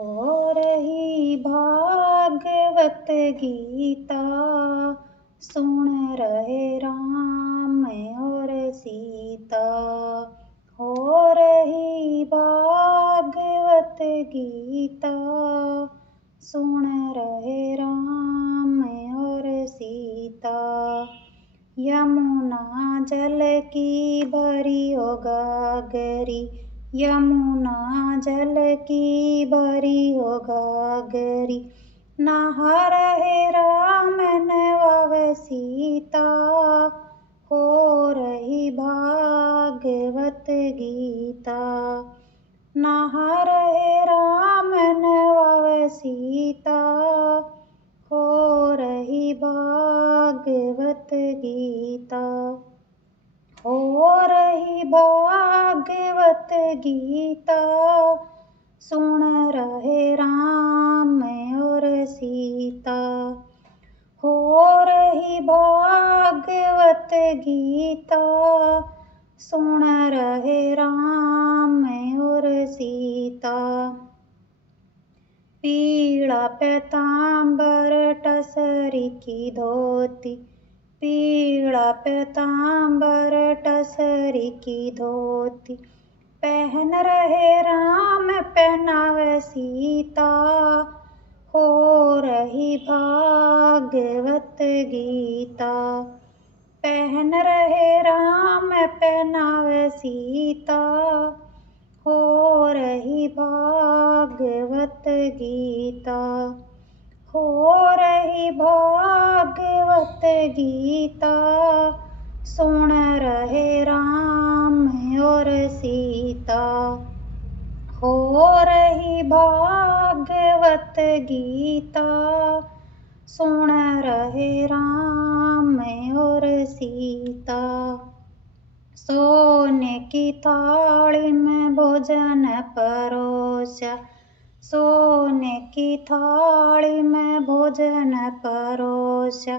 हो रही भागवत गीता, सुन रहे राम और सीता। हो रही भागवत गीता, सुन रहे राम और सीता। यमुना जल की भरी हो गागरी, यमुना जल की भरी हो गागरी। नहा रहे राम नवाव सीता, हो रही भागवत गीता। नहा रहे राम नवाव सीता, हो रही भागवत गीता। हो रही भागवत गीता, सुन रहे राम और सीता। हो रही भागवत गीता, सुन रहे राम और सीता। पीला पीताम्बर टसरी की धोती, पीला पीताम्बर टसरी की धोती। पहन रहे राम पहनावे सीता, हो रही भागवत गीता। पहन रहे राम पहनावे सीता, हो रही भागवत गीता। हो रही भागवत गीता, सुन रहे राम और सीता। हो रही भागवत गीता, सुन रहे राम और सीता। सोने की थाली में भोजन परोसा, सोने की थाली में भोजन परोसा।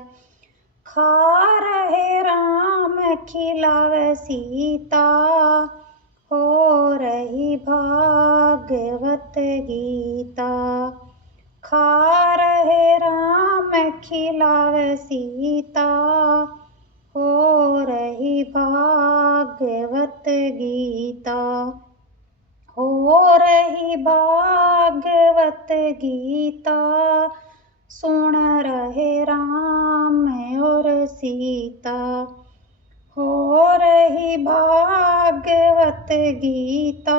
खा रहे राम खिलावे सीता, हो रही भागवत गीता। खा रहे राम खिलावे सीता, हो रही भागवत गीता। हो रही भागवत गीता, सुन रहे राम और सीता। हो रही भागवत गीता,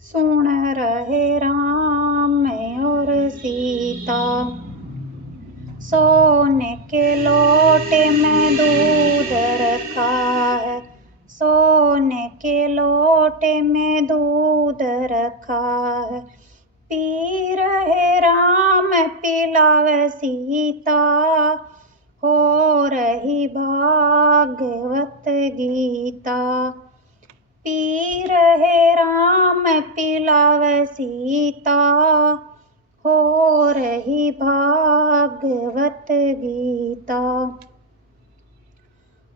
सुन रहे राम और सीता। सोने के लोटे में दूध रखा है, सोने के लोटे में दूध रखा है। पी रहे राम पिलावे सीता, हो रही भागवत गीता। पी रहे राम पिलावे सीता, हो रही भागवत गीता।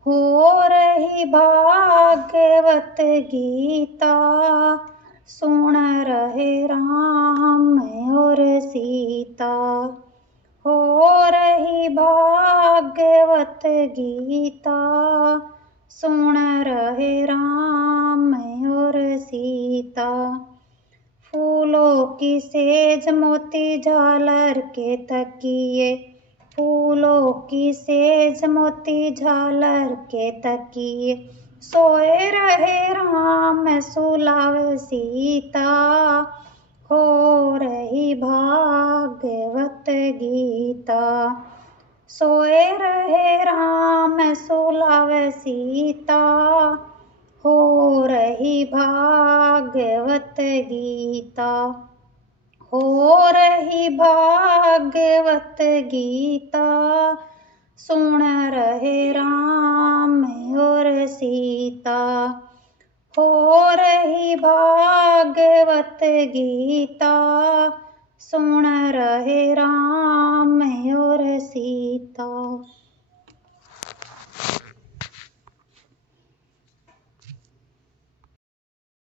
हो रही भागवत गीता, सुन रहे राम और सीता। हो रही भागवत गीता, सुन रहे राम और सीता। फूलों की सेज मोती झालर के तकिए, फूलों की सेज मोती झालर के तकिए। सोए रहे राम सुलावे सीता, हो रही भागवत गीता। सोए रहे राम सुलावे सीता, हो रही भागवत गीता। हो रही भागवत गीता, सुन रहे राम और सीता। हो रही भागवत गीता, सुन रहे राम और सीता।